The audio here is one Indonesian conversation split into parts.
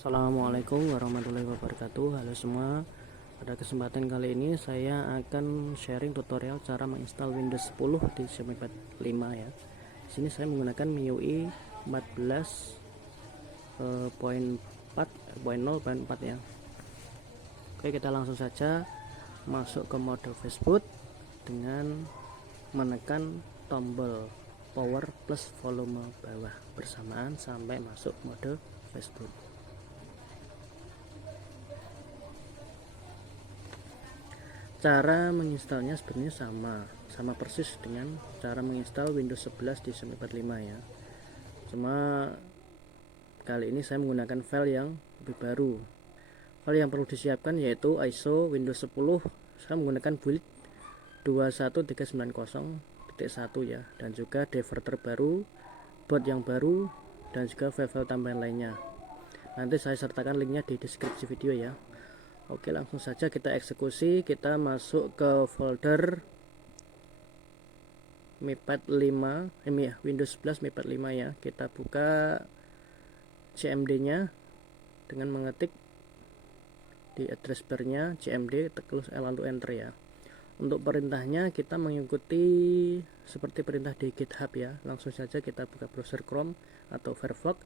Assalamualaikum warahmatullahi wabarakatuh. Halo semua. Pada kesempatan kali ini saya akan sharing tutorial cara menginstal Windows 10 di Xiaomi Pad 5 ya. Di sini saya menggunakan MIUI 14.0.4 ya. Oke, kita langsung saja masuk ke mode Facebook dengan menekan tombol power plus volume bawah bersamaan sampai masuk mode Facebook. Cara menginstalnya sebenarnya sama persis dengan cara menginstal Windows 11 di Xiaomi Pad 5 ya. Cuma kali ini saya menggunakan file yang lebih baru. File yang perlu disiapkan yaitu ISO Windows 10. Saya menggunakan build 21390.1 ya, dan juga driver terbaru, boot yang baru, dan juga file-file tambahan lainnya. Nanti saya sertakan linknya di deskripsi video ya. Oke, langsung saja kita eksekusi. Kita masuk ke folder Mi Pad 5, Windows 11 Mi Pad 5 ya. Kita buka cmd nya dengan mengetik di address bar-nya cmd, terus lalu enter ya. Untuk perintahnya kita mengikuti seperti perintah di GitHub ya. Langsung saja kita buka browser Chrome atau Firefox,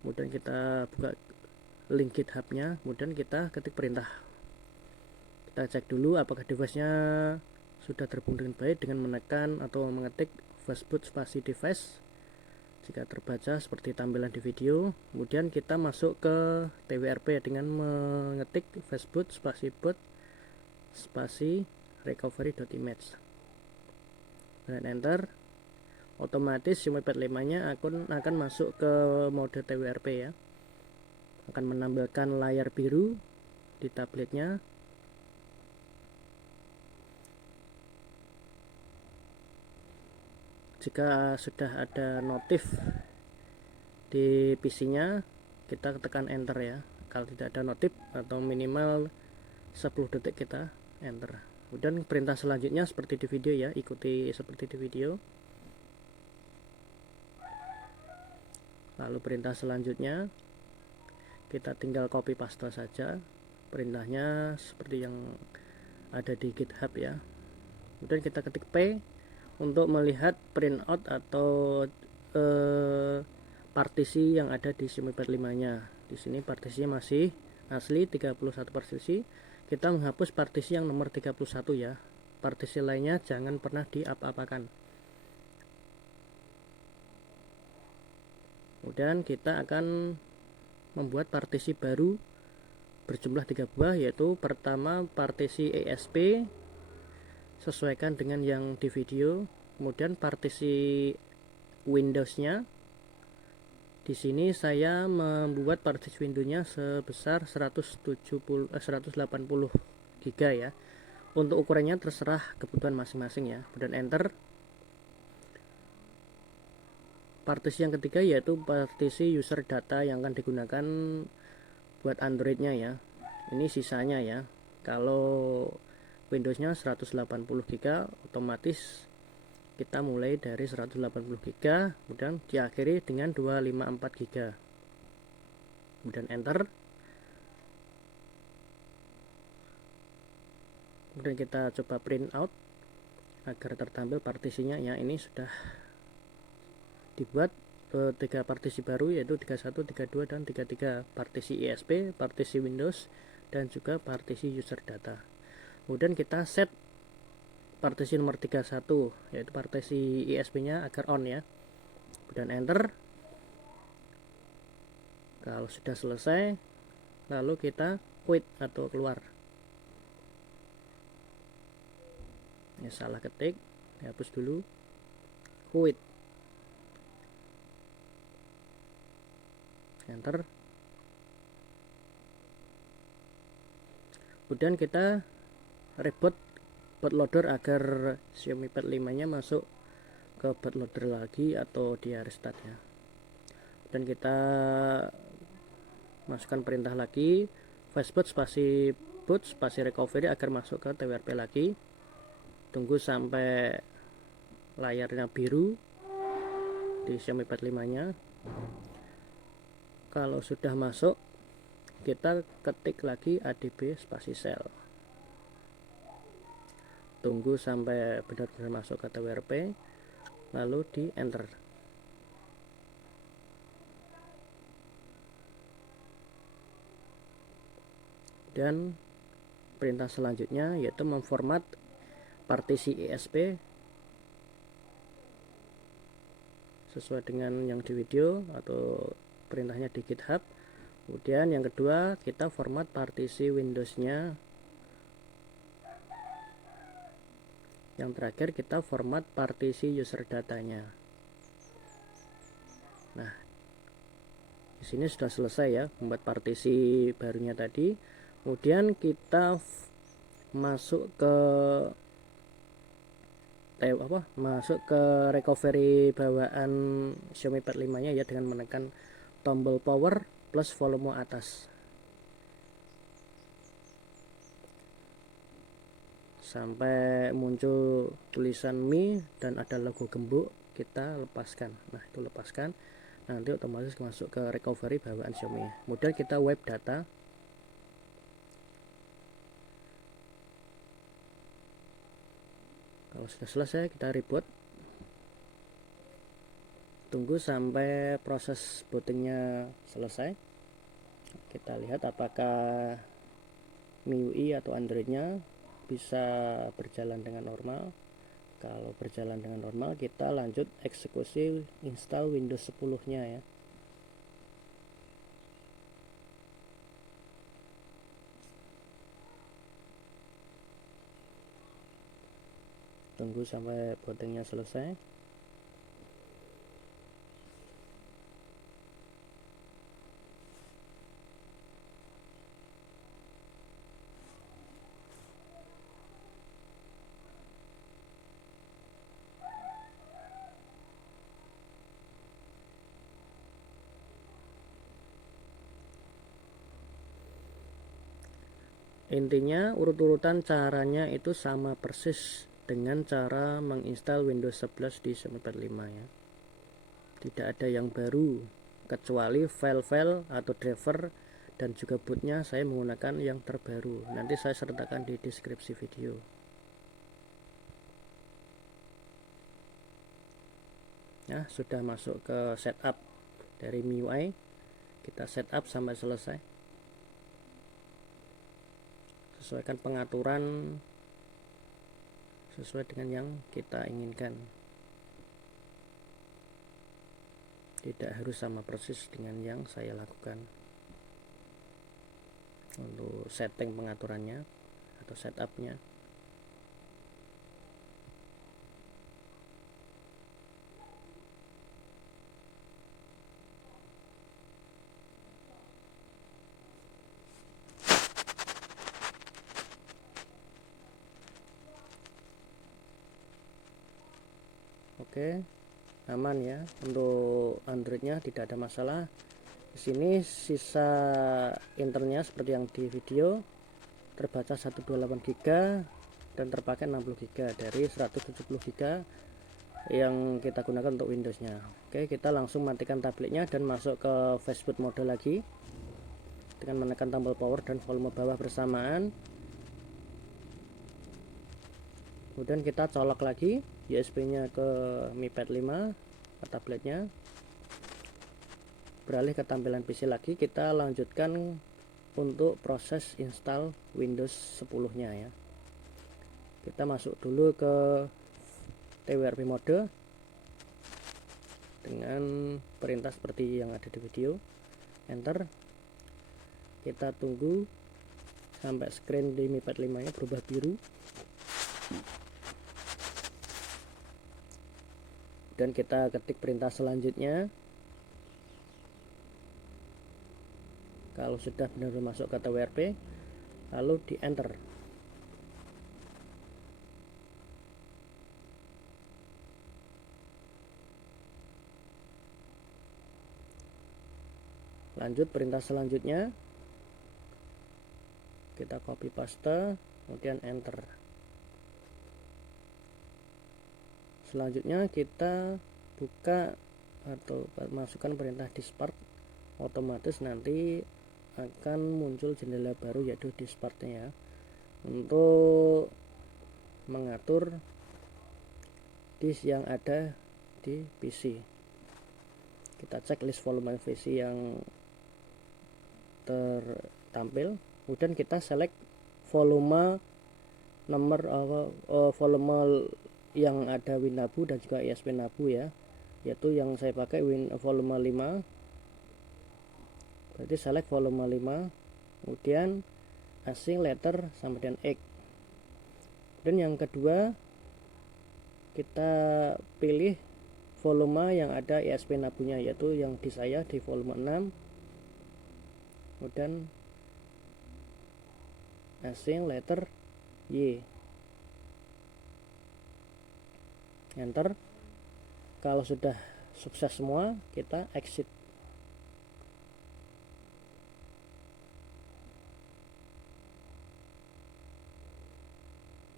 kemudian kita buka link GitHub-nya, kemudian kita ketik perintah. Kita cek dulu apakah device-nya sudah terhubung dengan baik dengan menekan atau mengetik fastboot spasi device. Jika terbaca seperti tampilan di video, kemudian kita masuk ke TWRP dengan mengetik fastboot spasi boot spasi recovery.image dan enter. Otomatis Xiaomi Pad 5-nya akan masuk ke mode TWRP ya. Akan menampilkan layar biru di tabletnya. Jika sudah ada notif di PC-nya, kita tekan enter ya. Kalau tidak ada notif atau minimal 10 detik kita enter. Kemudian perintah selanjutnya seperti di video ya, ikuti seperti di video. Lalu perintah selanjutnya kita tinggal copy paste saja perintahnya seperti yang ada di GitHub ya. Kemudian kita ketik P untuk melihat printout atau partisi yang ada di Xiaomi Pad 5-nya. Di sini partisinya masih asli 31 partisi. Kita menghapus partisi yang nomor 31 ya. Partisi lainnya jangan pernah diapa-apakan. Kemudian kita akan membuat partisi baru berjumlah 3 buah, yaitu pertama partisi ESP sesuaikan dengan yang di video, kemudian partisi Windows-nya. Di sini saya membuat partisi Windows-nya sebesar 180 GB ya. Untuk ukurannya terserah kebutuhan masing-masing ya. Kemudian enter. Partisi yang ketiga yaitu partisi user data yang akan digunakan buat Android-nya ya. Ini sisanya ya. Kalau Windows-nya 180 GB, otomatis kita mulai dari 180 GB, kemudian diakhiri dengan 254 GB. Kemudian enter. Kemudian kita coba print out agar tertampil partisinya ya. Ini sudah dibuat 3 partisi baru yaitu 31, 32 dan 33, partisi ESP, partisi Windows, dan juga partisi user data. Kemudian kita set partisi nomor 31 yaitu partisi ESP nya agar on ya. Kemudian enter. Kalau sudah selesai, lalu kita quit atau keluar. Ini salah ketik, dihapus dulu. Quit, enter. Kemudian kita reboot bootloader agar Xiaomi Pad 5-nya masuk ke bootloader lagi atau dia restart ya. Dan kita masukkan perintah lagi fastboot spasi boot spasi recovery agar masuk ke TWRP lagi. Tunggu sampai layarnya biru di Xiaomi Pad 5-nya. Kalau sudah masuk, kita ketik lagi adb spasi shell, tunggu sampai benar-benar masuk ke TWRP, lalu di enter. Dan perintah selanjutnya yaitu memformat partisi ESP sesuai dengan yang di video atau perintahnya di GitHub. Kemudian yang kedua, kita format partisi Windows-nya. Yang terakhir, kita format partisi user datanya. Nah, di sini sudah selesai ya membuat partisi barunya tadi. Kemudian kita masuk ke recovery bawaan Xiaomi Pad 5 nya ya, dengan menekan tombol power plus volume atas sampai muncul tulisan Mi dan ada logo gembok. Kita lepaskan. Nah, itu lepaskan, nanti otomatis masuk ke recovery bawaan Xiaomi. Kemudian kita wipe data. Kalau sudah selesai, kita reboot. Tunggu sampai proses bootingnya selesai. Kita lihat apakah MIUI atau Androidnya bisa berjalan dengan normal. Kalau berjalan dengan normal, kita lanjut eksekusi install Windows 10-nya ya. Tunggu sampai bootingnya selesai. Intinya urut-urutan caranya itu sama persis dengan cara menginstal Windows 11 di Xiaomi Pad 5 ya. Tidak ada yang baru kecuali file-file atau driver, dan juga bootnya saya menggunakan yang terbaru. Nanti saya sertakan di deskripsi video. Nah, sudah masuk ke setup dari MIUI. Kita setup sampai selesai. Sesuaikan pengaturan sesuai dengan yang kita inginkan. Tidak harus sama persis dengan yang saya lakukan untuk setting pengaturannya atau setupnya. Oke, aman ya, untuk Androidnya tidak ada masalah. Di sini sisa internnya seperti yang di video, terbaca 128 GB dan terpakai 60 GB dari 170 GB yang kita gunakan untuk Windowsnya. Oke, kita langsung matikan tabletnya dan masuk ke fastboot mode lagi dengan menekan tombol power dan volume bawah bersamaan. Kemudian kita colok lagi USB nya ke Mi Pad 5 ke tabletnya. Beralih ke tampilan PC lagi, kita lanjutkan untuk proses install Windows 10 nya ya. Kita masuk dulu ke TWRP mode dengan perintah seperti yang ada di video. Enter. Kita tunggu sampai screen di Mi Pad 5 nya berubah biru. Dan kita ketik perintah selanjutnya. Kalau sudah benar-benar masuk ke TWRP, lalu di enter. Lanjut perintah selanjutnya, kita copy paste, kemudian enter. Selanjutnya kita buka atau masukkan perintah dispart. Otomatis nanti akan muncul jendela baru yaitu diskpartnya untuk mengatur disk yang ada di PC. Kita cek list volume PC yang tertampil, kemudian kita select volume nomor volume yang ada WinNabu dan juga ESP-Nabu ya, yaitu yang saya pakai volume 5. Berarti select volume 5, kemudian async letter sama dengan X. Dan yang kedua, kita pilih volume yang ada ESP-Nabunya, yaitu yang di saya di volume 6. Kemudian async letter Y, enter. Kalau sudah sukses semua, kita exit.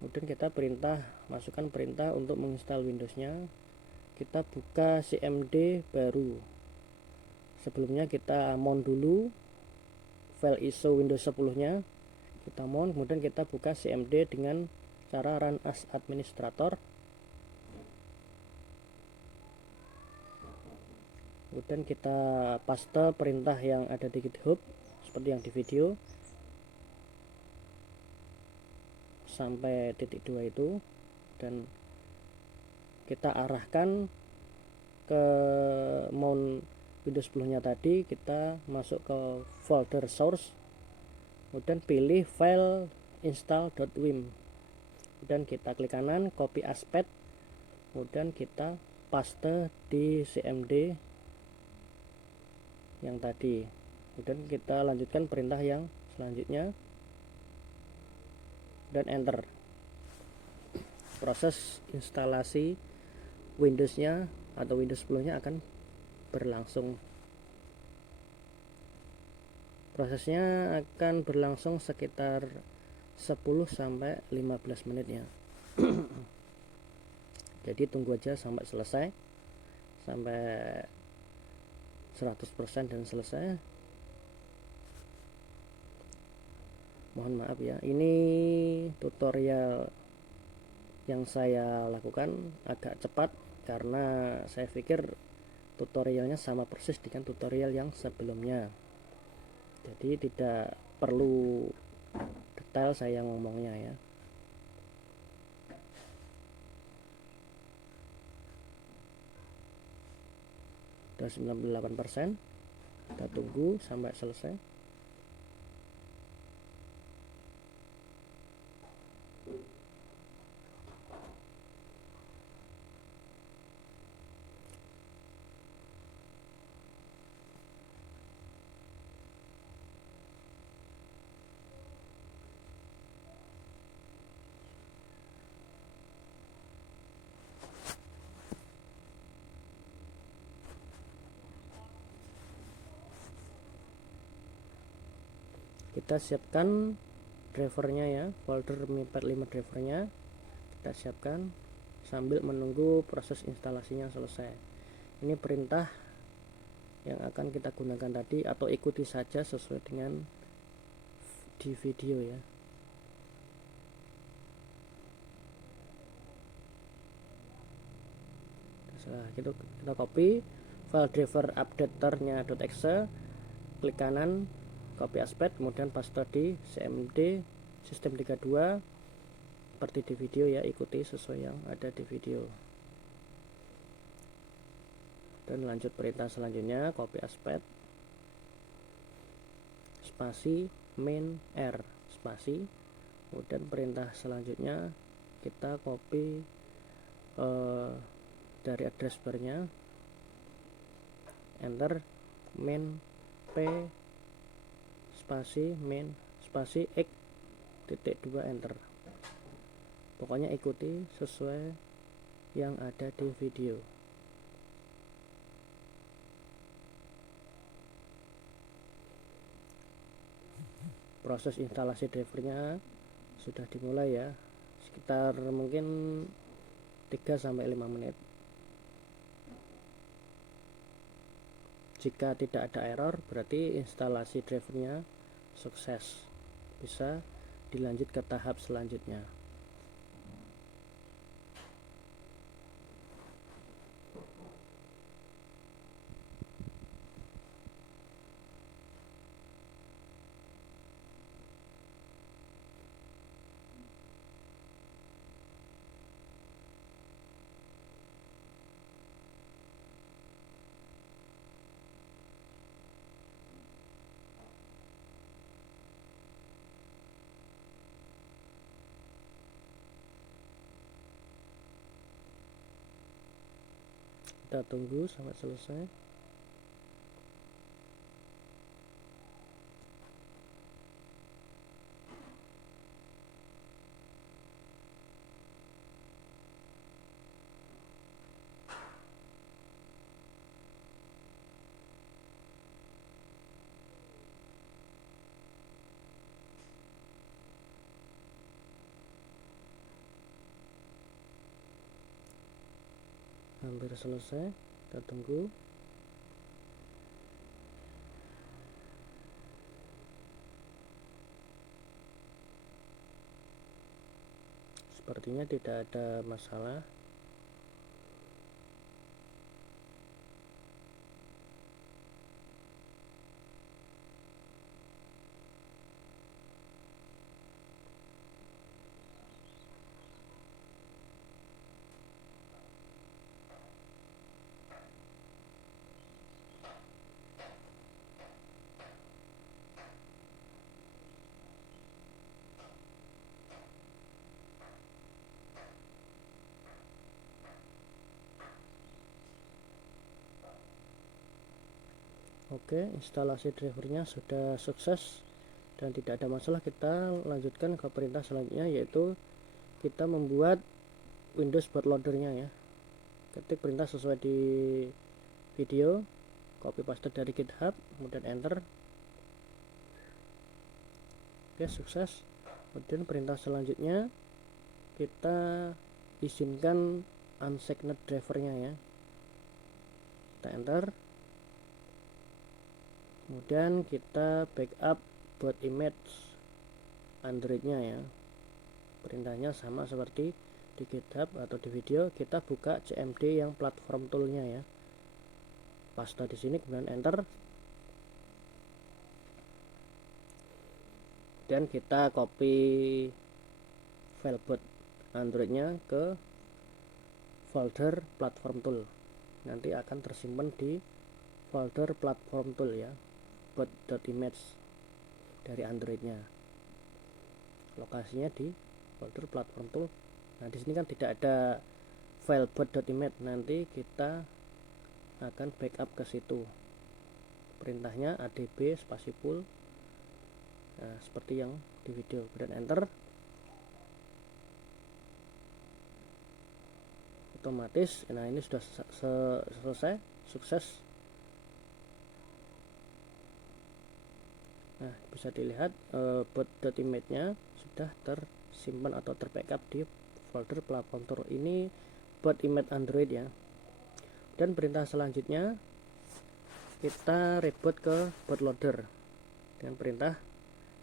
Kemudian kita masukkan perintah untuk menginstal Windowsnya. Kita buka CMD baru. Sebelumnya kita mount dulu file ISO Windows 10 nya, kita mount, kemudian kita buka CMD dengan cara run as administrator. Kemudian kita paste perintah yang ada di GitHub seperti yang di video sampai titik 2 itu, dan kita arahkan ke mount Windows 10 nya tadi. Kita masuk ke folder source, kemudian pilih file install.wim, kemudian kita klik kanan, copy aspect, kemudian kita paste di CMD yang tadi. Kemudian kita lanjutkan perintah yang selanjutnya dan enter. Proses instalasi Windows-nya atau Windows 10 nya akan berlangsung. Prosesnya akan berlangsung sekitar 10-15 menit ya. Jadi tunggu aja sampai selesai, sampai 100% dan selesai. Mohon maaf ya, ini tutorial yang saya lakukan agak cepat karena saya pikir tutorialnya sama persis dengan tutorial yang sebelumnya. Jadi tidak perlu detail saya ngomongnya ya. Sudah 98%, kita tunggu sampai selesai. Kita siapkan drivernya ya, folder Mi45 drivernya kita siapkan sambil menunggu proses instalasinya selesai. Ini perintah yang akan kita gunakan tadi, atau ikuti saja sesuai dengan di video ya. Setelah itu kita copy file driver updater-nya.exe, klik kanan, copy aspect, kemudian paste di CMD sistem 32 seperti di video ya, ikuti sesuai yang ada di video. Dan lanjut perintah selanjutnya, copy aspect spasi main r spasi, kemudian perintah selanjutnya kita copy dari address barnya, enter, main p spasi main spasi x titik 2 enter. Pokoknya ikuti sesuai yang ada di video. Proses instalasi drivernya sudah dimulai ya, sekitar mungkin 3-5 menit. Jika tidak ada error, berarti instalasi drivernya sukses. Bisa dilanjut ke tahap selanjutnya. Kita tunggu sampai selesai. Hampir selesai, kita tunggu. Sepertinya tidak ada masalah. Oke, instalasi drivernya sudah sukses dan tidak ada masalah. Kita lanjutkan ke perintah selanjutnya, yaitu kita membuat Windows bootloadernya ya. Ketik perintah sesuai di video, copy paste dari GitHub, kemudian enter. Oke, sukses. Kemudian perintah selanjutnya kita izinkan unsigned drivernya ya. Kita enter. Kemudian kita backup boot image Androidnya ya. Perintahnya sama seperti di GitHub atau di video. Kita buka CMD yang platform toolnya ya. Paste di sini, kemudian enter. Dan kita copy file boot Androidnya ke folder platform tool. Nanti akan tersimpan di folder platform tool ya. Boot.image dari Androidnya. Lokasinya di folder platform tool. Nah, di sini kan tidak ada file boot.image. Nanti kita akan backup ke situ. Perintahnya adb spasi full. Nah, seperti yang di video. Kemudian enter. Otomatis. Nah, ini sudah selesai, sukses. Nah, bisa dilihat boot.image-nya sudah tersimpan atau terbackup di folder platform tool. Ini boot image Android ya. Dan perintah selanjutnya kita reboot ke bootloader dengan perintah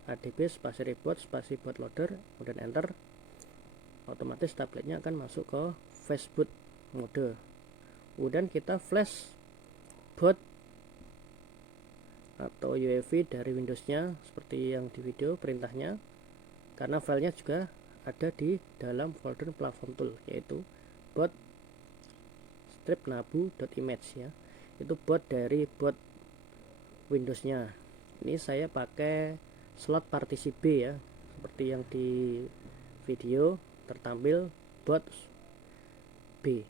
adb spasi reboot spasi bootloader, kemudian enter. Otomatis tabletnya akan masuk ke flash boot mode. Kemudian kita flash boot atau UEFI dari Windowsnya seperti yang di video perintahnya, karena filenya juga ada di dalam folder platform tool, yaitu boot stripnabu.image ya. Itu boot dari boot Windowsnya. Ini saya pakai slot partisi B ya, seperti yang di video tertampil boot B.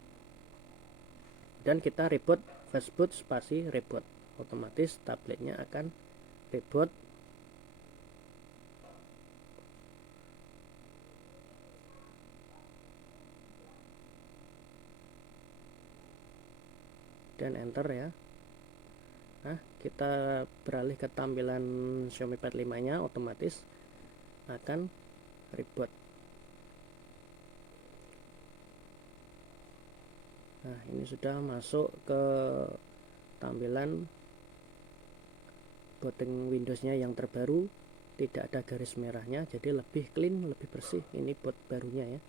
Dan kita reboot fastboot spasi reboot. Otomatis tabletnya akan reboot dan enter ya. Nah, kita beralih ke tampilan Xiaomi Pad 5 nya, otomatis akan reboot. Nah, ini sudah masuk ke tampilan booting Windowsnya yang terbaru, tidak ada garis merahnya, jadi lebih clean, lebih bersih. Ini boot barunya ya.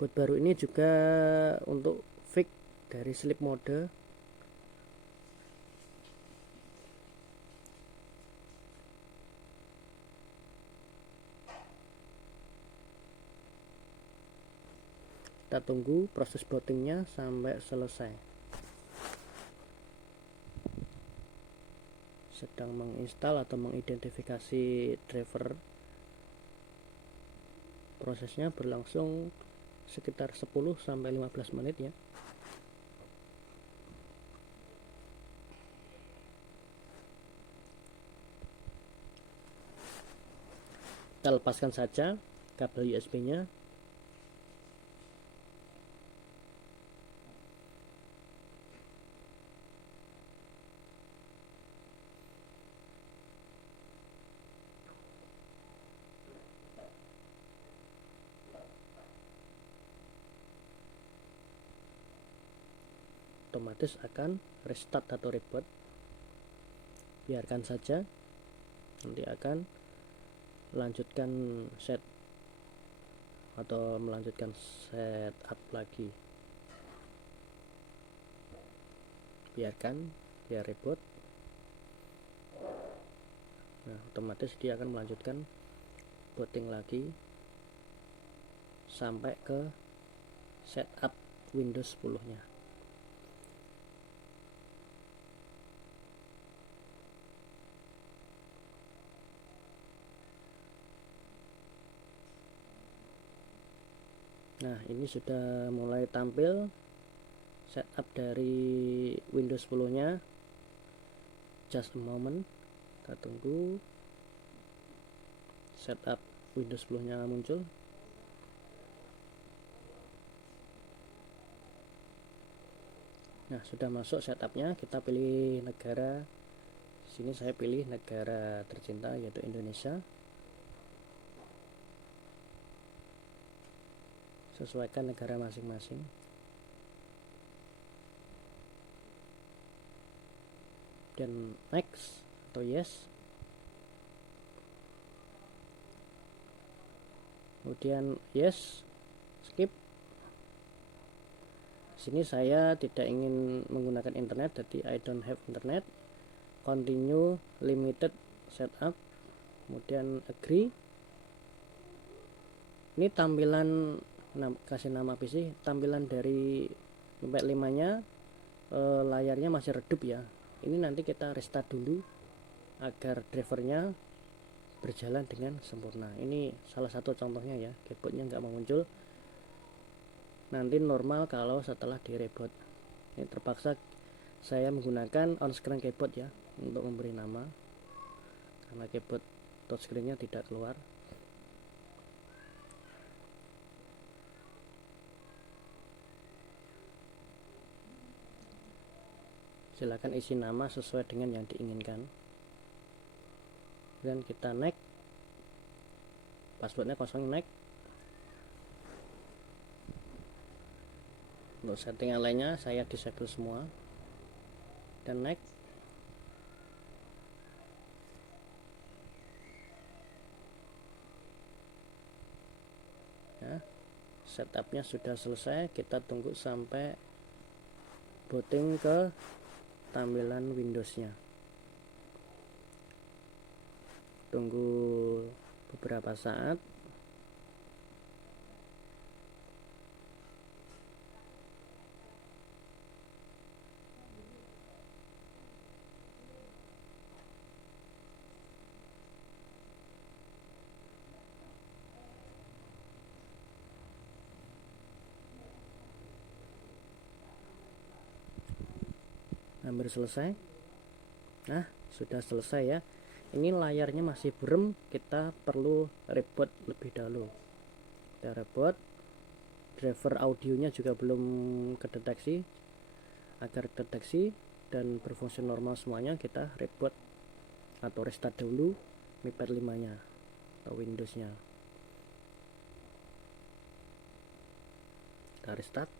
Boot baru ini juga untuk fix dari sleep mode. Kita tunggu proses bootingnya sampai selesai. Sedang menginstal atau mengidentifikasi driver. Prosesnya berlangsung sekitar 10 sampai 15 menit ya. Kita lepaskan saja kabel USB-nya. Otomatis akan restart atau reboot. Biarkan saja, nanti akan melanjutkan set atau melanjutkan setup lagi. Biarkan dia reboot. Nah, otomatis dia akan melanjutkan booting lagi sampai ke setup Windows 10-nya. Nah, ini sudah mulai tampil setup dari Windows 10-nya. Just a moment, kita tunggu setup Windows 10-nya muncul. Nah, sudah masuk setupnya. Kita pilih negara. Sini saya pilih negara tercinta yaitu Indonesia. Sesuaikan negara masing-masing. Dan next atau yes. Kemudian yes, skip. Sini saya tidak ingin menggunakan internet, jadi I don't have internet. Continue limited setup. Kemudian agree. Ini tampilan, kasih nama PC, tampilan dari Notepad 5-nya, layarnya masih redup ya. Ini nanti kita restart dulu agar drivernya berjalan dengan sempurna. Ini salah satu contohnya ya, keyboardnya nggak mau muncul. Nanti normal kalau setelah di reboot. Ini terpaksa saya menggunakan on screen keyboard ya untuk memberi nama, karena keyboard touchscreen-nya tidak keluar. Silakan isi nama sesuai dengan yang diinginkan. Dan kita next. Passwordnya kosong, next. Untuk settingan lainnya saya disable semua. Dan next. Ya, setupnya sudah selesai. Kita tunggu sampai booting ke tampilan Windows-nya. Tunggu beberapa saat. Hampir selesai. Nah, sudah selesai ya. Ini layarnya masih buram, kita perlu reboot lebih dahulu. Kita reboot. Driver audionya juga belum kedeteksi. Agar deteksi dan berfungsi normal semuanya, kita reboot atau restart dulu Notepad 5-nya atau Windows-nya. Kita restart.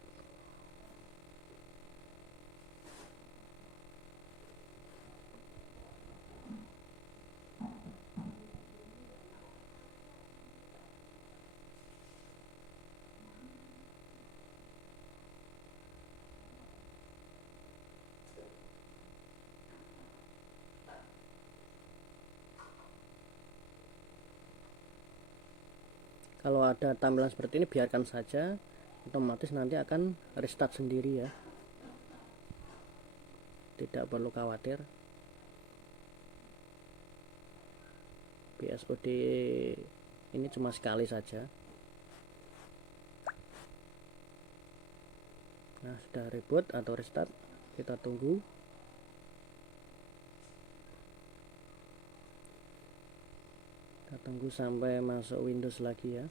Kalau ada tampilan seperti ini biarkan saja, otomatis nanti akan restart sendiri ya, tidak perlu khawatir. BSOD ini cuma sekali saja. Nah, sudah reboot atau restart, kita tunggu. Kita tunggu sampai masuk Windows lagi ya.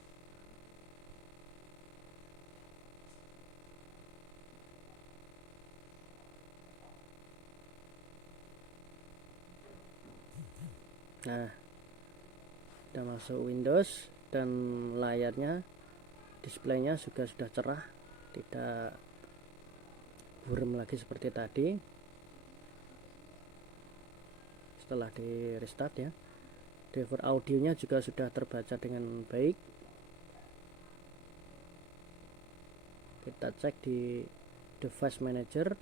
Nah, sudah masuk Windows dan layarnya, displaynya juga sudah cerah, tidak buram lagi seperti tadi setelah di restart ya. Driver audionya juga sudah terbaca dengan baik. Kita cek di device manager.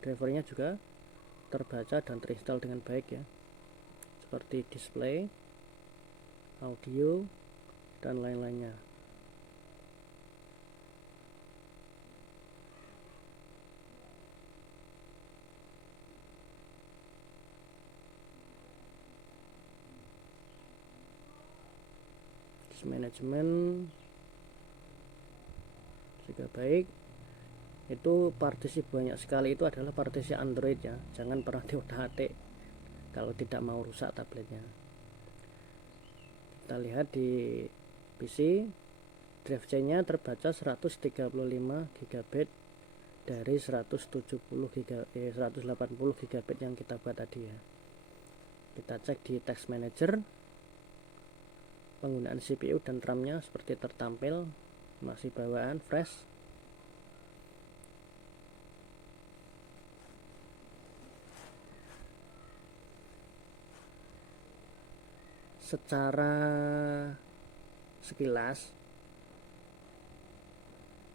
Drivernya juga terbaca dan terinstall dengan baik ya, seperti display, audio, dan lain-lainnya. Manajemen juga baik. Itu partisi banyak sekali, itu adalah partisi Android ya, jangan pernah diotak-atik kalau tidak mau rusak tabletnya. Kita lihat di PC, drive C nya terbaca 135 GB dari 180 GB yang kita buat tadi ya. Kita cek di text manager, penggunaan CPU dan RAM nya seperti tertampil, masih bawaan fresh. Secara sekilas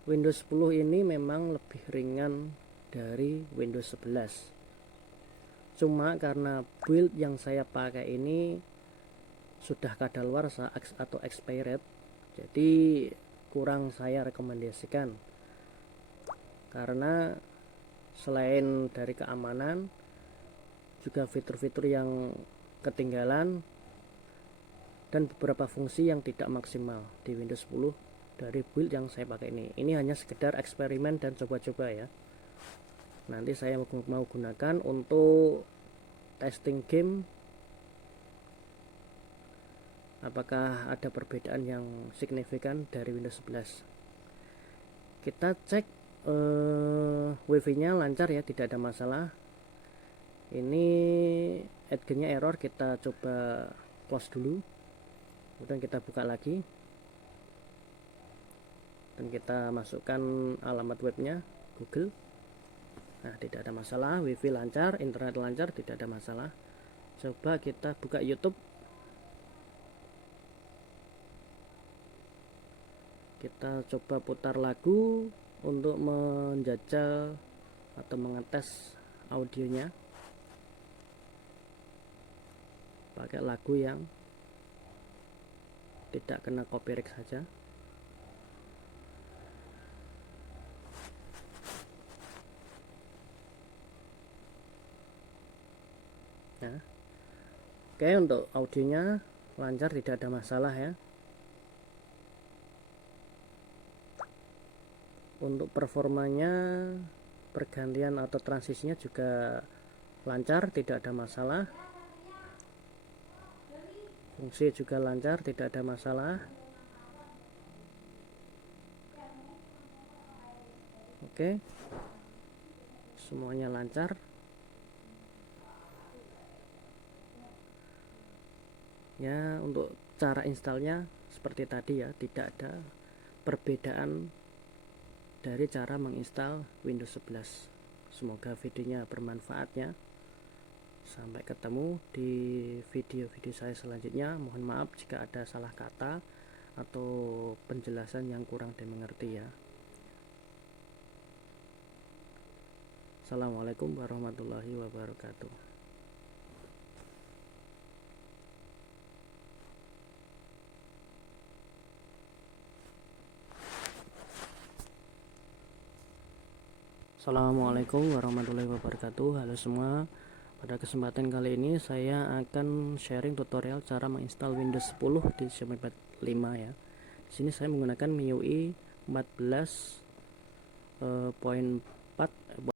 Windows 10 ini memang lebih ringan dari Windows 11. Cuma karena build yang saya pakai ini sudah kadaluarsa atau expired, jadi kurang saya rekomendasikan. Karena selain dari keamanan, juga fitur-fitur yang ketinggalan dan beberapa fungsi yang tidak maksimal di Windows 10 dari build yang saya pakai ini. Ini hanya sekedar eksperimen dan coba-coba ya. Nanti saya mau gunakan untuk testing game, apakah ada perbedaan yang signifikan dari Windows 11. Kita cek wifi nya lancar ya, tidak ada masalah. Ini adgen nya error, kita coba close dulu, kemudian kita buka lagi dan kita masukkan alamat webnya Google. Nah, tidak ada masalah, wifi lancar, internet lancar, tidak ada masalah. Coba kita buka YouTube, kita coba putar lagu untuk menjajal atau mengetes audionya, pakai lagu yang tidak kena copyright saja. Nah, oke, untuk audionya lancar, tidak ada masalah ya. Untuk performanya, pergantian atau transisinya juga lancar, tidak ada masalah. Fungsi juga lancar, tidak ada masalah. Oke, semuanya lancar. Ya, untuk cara installnya seperti tadi ya, tidak ada perbedaan dari cara menginstal Windows 11. Semoga videonya bermanfaat ya. Sampai ketemu di video-video saya selanjutnya. Mohon maaf jika ada salah kata atau penjelasan yang kurang dimengerti ya. Assalamualaikum warahmatullahi wabarakatuh. Assalamualaikum warahmatullahi wabarakatuh. Halo semua. Pada kesempatan kali ini saya akan sharing tutorial cara menginstal Windows 10 di Xiaomi Pad 5 ya. Di sini saya menggunakan MIUI 14.4